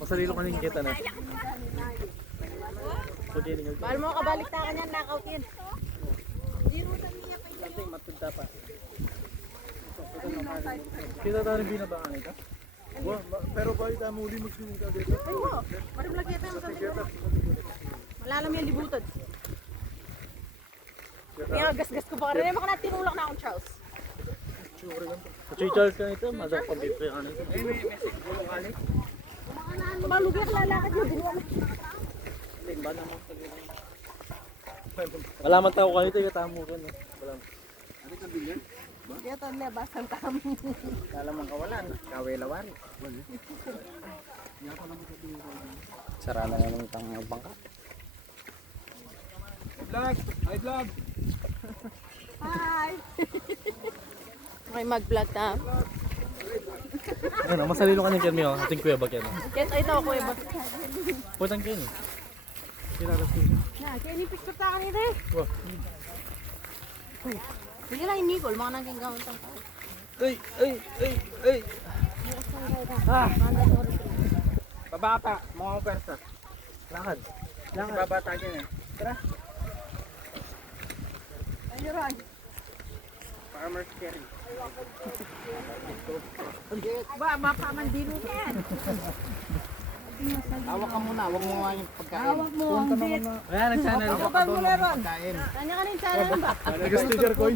Masalilo ka rin kita na. Bahal mo kabalik ta kanyan, knockout yun. Matunda pa. Kita tayo rin binabangan ito? Pero bakit ang muli magsinig ka dito? Ay mo, parang lagi tayo sa malalam yung libutod. Kaya gas-gas ko pa rin. Naman ka na tinulak na akong Charles. Si Charles ka nito, madang pag-ito yung ano ito. Malugi ka lalakad yun. Limba naman. Wala man tao kanito, ikatamo ka na. Kaya ito nabasan kami. Kalamang kawalan, kawelawan. Sara na naman itang bangka. Vlog! Hi vlog! Hi! May mag-vlog na. Ano, masalilo ka ng Kermi, oh. Ating kuya ba Kermi? Kaya ito ako eh. Pwedeng Kermi. Kinalas ko. Na, kaya ni picture ta kanina eh. Wah. Sige lang yung Nicole, mga naging gawin tang pa. Ay! Babata, mga persa. Lakad. Babata dyan eh. Tara. Ayun. Farmer's cherry. Ba, mapamandino ka yan. Hawak ka muna, huwag mo nga yung pagkain. Hawak mo ang bit. Ayan, nag-channel. Hawak mo rin. Pagkain. Kanya ka rin channel ba? Nag-sticker coin.